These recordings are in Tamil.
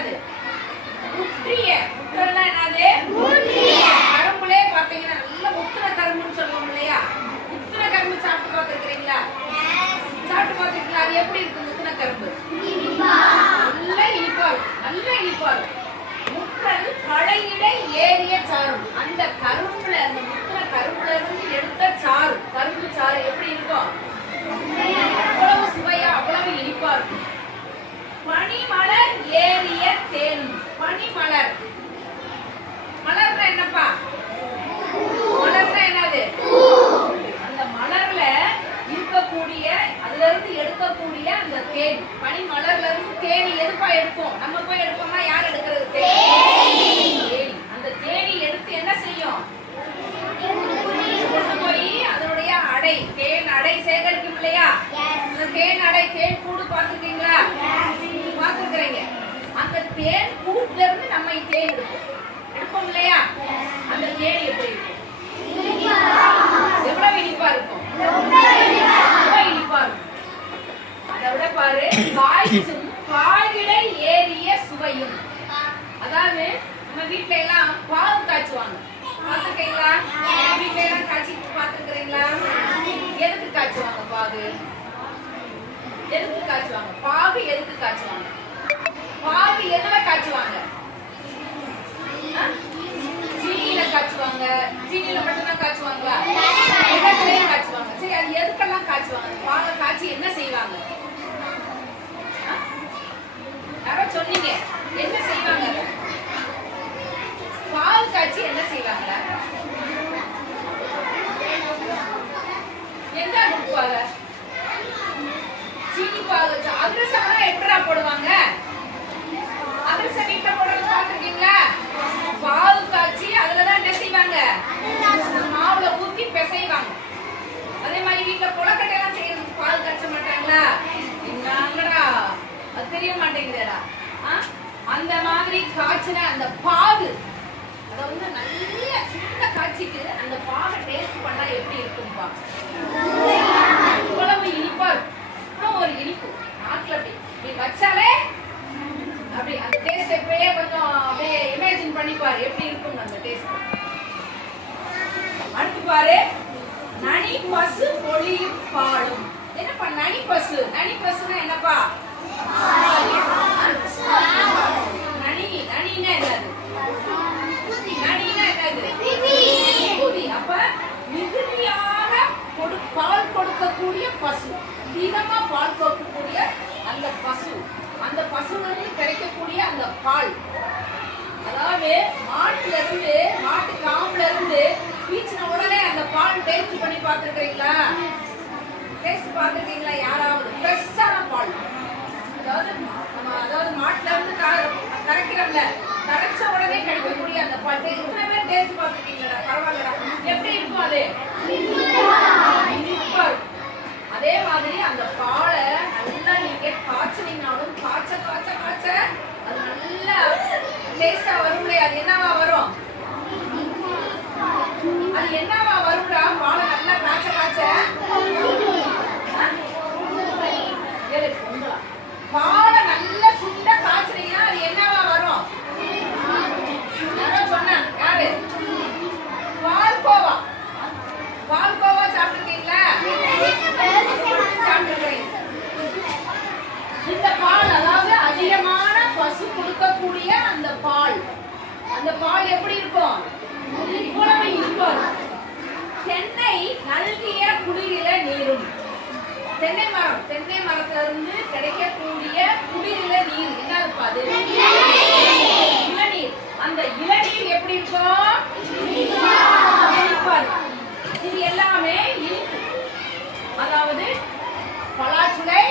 என்னது? முற்றிய முற்றல்னா என்னது? கரும்புலே பாத்தீங்கன்னா நல்ல முத்திர கரும்புன்னு சொல்லுவோம் இல்லையா? முத்திர கரும்பு சாப்பிட்டு பார்த்துருக்கீங்களா சாப்பிட்டு பார்த்துருக்கீங்களா? அது எப்படி இருக்கு முத்தின கரும்பு? நல்ல இனிப்பால் நல்ல இனிப்பால் முற்றல் களையிட ஏறிய சாரும் அந்த கரும்புல அந்த முத்திர கரும்புல இருந்து எடுத்த சாறு. கரும்பு சாறு எப்படி இருக்கும் அவ்வளவு சுவையா அவ்வளவு இனிப்பா இருக்கும் பனிமலர் ஏறிய தேன். பனிமலர். மலர்னா என்னப்பா? மலர்னா என்னது? அந்த மலர்ல இருக்கக்கூடிய அதுல இருந்து எடுக்கக்கூடிய அந்த தேன். பனிமலர்ல இருந்து தேனி எதுப்பா எடுப்போம்? நம்ம போய் எடுப்போம்னா யார் எடுக்கிறது? தேனி. அந்த தேனி எடுத்து என்ன செய்யும்? போய் அதனுடைய அடை தேன் அடை சேகரிக்கும் இல்லையா? அந்த தேன் அடை தேன் கூடு பார்த்துருக்கீங்க தேன் கூட்டுல இருந்து நம்ம தேன் எடுப்போம். எடுப்போம் இல்லையா? அந்த தேன் எப்படி இருக்கும்? எவ்வளவு இனிப்பா இருக்கும்? ரொம்ப இனிப்பா இருக்கும். அதை விட பாரு காய்ச்சும் பாகிடை ஏறிய சுவையும். அதாவது நம்ம வீட்ல எல்லாம் பாகு காய்ச்சுவாங்க. பார்த்துருக்கீங்களா? வீட்ல எல்லாம் காய்ச்சி பார்த்துருக்கிறீங்களா? எதுக்கு காய்ச்சுவாங்க பாகு? எதுக்கு காய்ச்சுவாங்க? பாகு எதுக்கு காய்ச்சுவாங்க? பாகு எதுல காய்ச்சுவாங்க? சீனியில காய்ச்சுவாங்க. சீனியில மட்டும்தான் காய்ச்சுவாங்களா? காய்ச்சுவாங்க சரி அது எதுக்கெல்லாம் காய்ச்சுவாங்க பாலை காய்ச்சி என்ன செய்வாங்க ஆ? யாரோ சொன்னீங்க என்ன செய்வாங்க அதை? பால் காய்ச்சி என்ன செய்வாங்க என்ன கொடுப்பாங்க சீனி பால் வச்சு அதிரசம்லாம் எப்படா போடுவாங்க அதிரசம் வீட்டுல போடுறது பார்த்திருக்கீங்களா பால் காய்ச்சி அதுலதான் என்ன செய்வாங்க மாவுல ஊத்தி பிசைவாங்க அதே மாதிரி வீட்டுல கொலக்கட்டை எல்லாம் செய்யறதுக்கு பால் காய்ச்ச மாட்டாங்களா என்னங்கடா அது தெரிய மாட்டேங்குதுடா. அந்த மாதிரி காய்ச்சின அந்த பாகு அதை வந்து நல்ல சின்ன காய்ச்சிட்டு அந்த பாகை டேஸ்ட் பண்ணா எப்படி இருக்கும்பா? இவ்வளவு இனிப்பா இருக்கும். ஒரு இனிப்பு. நாக்குல அப்படி இப்படி வச்சாலே அப்படி அந்த டேஸ்ட் எப்பயே கொஞ்சம் அப்படியே இமேஜின் பண்ணி பாரு எப்படி இருக்கும் அந்த டேஸ்ட் அடுத்து பாரு. நனி பசு பொழியும் பாலும். என்னப்பா நனி பசு நனி பசுன்னா என்னப்பா? பால் கொடுக்கக்கூடிய பசு அதிகமா பால் கொடுக்கக்கூடிய அந்த பசு அந்த பசுவிலிருந்து கிடைக்கக்கூடிய அந்த பால் அதாவது மாட்டுல இருந்து மாட்டு காம்புல இருந்து பீச்சின உடனே அந்த பால் டேஸ்ட் பண்ணி பார்த்துருக்கீங்களா டேஸ்ட் பார்த்துருக்கீங்களா? யாராவது ஃப்ரெஷ்ஷான பால் அதாவது நம்ம அதாவது வந்து இருந்து கற- கறக்கிறோம்ல கரைச்ச உடனே கிடைக்கக்கூடிய அந்த பால். டே- இத்தனை பேர் டேஸ்ட் பார்த்துருக்கீங்களா? பரவாயில்லடா. எப்படி இருக்கும் அது? இருக்கும். அதே மாதிரி அந்த பாலை நல்லா நீங்க காய்ச்சினீங்கனாலும் காய்ச்ச காய்ச்ச காய்ச்ச அது நல்லா டேஸ்டா இல்லையா? அது என்னவா வரும்? அது என்னவா வரும்டா? பாலை நல்லா காய்ச்ச காய்ச்ச? ஆ நல்லா சுண்ட காய்ச்சினீங்கன்னா அது என்னவா வரும் யாரோ சொன்னாங்க யாரு பால்கோவா பால்கோவா சாப்பிட்டுருக்கீங்களா சாப்பிட்டுருக்கீங்க இந்த பால் அதாவது அதிகமான பசு கொடுக்கக்கூடிய அந்த பால் அந்த பால் எப்படி இருக்கும் இவ்வளவு இனிப்பா இருக்கும். தென்னை நல்கிய குளிரில நீரும் தென்னை மரம் தென்னை மரத்துல இருந்து கிடைக்கக்கூடிய குளிரில நீர் அது இளநீர். அந்த இளநீர் எப்படி இருக்கும் இனிப்பா இது எல்லாமே இனிப்பு. அதாவது பலாச்சுளை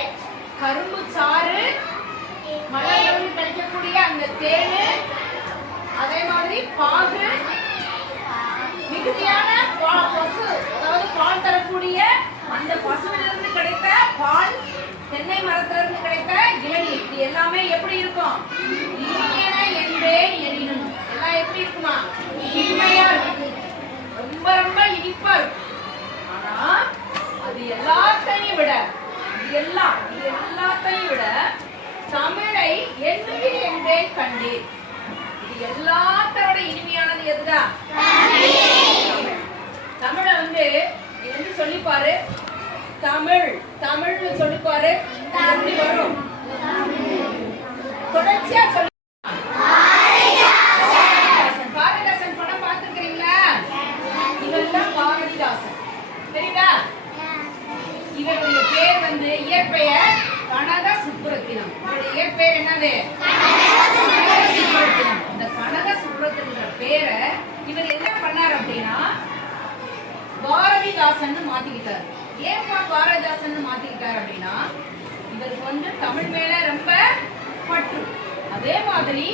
கரும்பு சாறு மலையிலிருந்து கிடைக்கக்கூடிய அந்த தேனு அதே மாதிரி பாகு மிகுதியான பசு அதாவது பால் தரக்கூடிய அந்த பசுவிலிருந்து கிடைத்த பால் தென்னை மரத்திலிருந்து கிடைத்த இளநீர் இது எல்லாமே எப்படி இருக்கும்? இனியன என்பேன் எனினும். எல்லாம் எப்படி இருக்குமா? இனிமையா இருக்கும். ரொம்ப ரொம்ப இனிப்பா இருக்கும். ஆனா அது எல்லாத்தையும் விட எல்லாம் இது எல்லாத்தையும் விட தமிழை என்று என்பேன் கண்டீர். இது எல்லாத்தோட இனிமையானது எதுதான் தமிழை. வந்து நீ வந்து தமிழ் தமிழ்னு சொல்லி பாரு அப்படி வரும். தொடர்ச்சியா சொல்லி. பாரதிதாசன். படம் பார்த்துருக்கீங்களா இவர்தான் பாரதிதாசன். தெரியுதா? இவருடைய பேர் வந்து இயற்பெயர் கனக சுப்புரத்தினம் இவருடைய இயற்பெயர் என்னது? சுப்புரத்தினம் இந்த கனக சுப்புரத்தின்ற பேரை இவர் என்ன பண்ணார் அப்படின்னா பாரதிதாசன் மாத்திக்கிட்டார். ஏன் பாரதிதாசன் மாத்திக்கிட்டார் அப்படின்னா இவருக்கு வந்து தமிழ் மேல ரொம்ப பற்று. அதே மாதிரி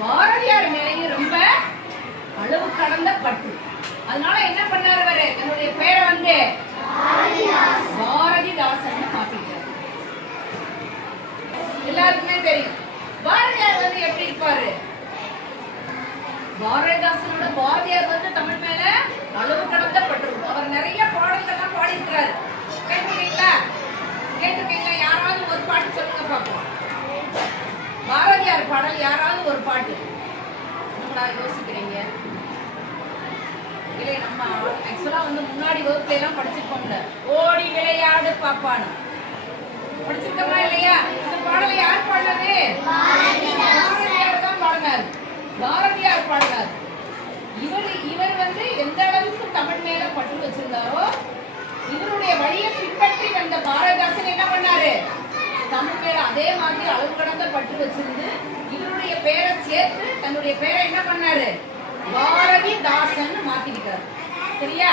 பாரதியார் மேலேயும் ரொம்ப அளவு கடந்த பற்று. அதனால என்ன பண்ணாரு அவரு தன்னுடைய பேரை வந்து பாரதிதாசன் மாத்திக்கிட்டார். எல்லாருக்குமே தெரியும். பாரதியார் வந்து எப்படி இருப்பாரு? பாரதிதாசனோட பாரதியார் வந்து தமிழ் மேல அளவு கடந்த பற்று. அவர் நிறைய பாடல்கள்லாம் பாடியிருக்கிறாரு. கேட்டிருக்கீங்களா? கேட்டிருக்கீங்களா? யாராவது ஒரு பாட்டு சொல்லுங்க பார்ப்போம். பாரதியார் பாடல் யாராவது ஒரு பாட்டு? என்னடா யோசிக்கிறீங்க? இல்லை நம்ம ஆக்சுவலா வந்து முன்னாடி வகுப்புல எல்லாம் படிச்சிருப்போம்ல. ஓடி விளையாடு பாப்பான்னு. படிச்சிருக்கோமா இல்லையா? இந்த பாடலை யார் பாடினது? பாரதியார் தான் பாடினார். பாரதியார் பாடினார். இவர் இவர் வந்து எந்த அளவுக்கு தமிழ் மேல பற்று வச்சிருந்தாரோ இவருடைய வழியை பின்பற்றி வந்த பாரதிதாசன் என்ன பண்ணாரு தமிழ் மேல அதே மாதிரி அளவு கடந்த பற்று வச்சிருந்து இவருடைய பேரை சேர்த்து தன்னுடைய பேரை என்ன பண்ணாரு? பாரதிதாசன் மாத்திக்கிட்டார். சரியா?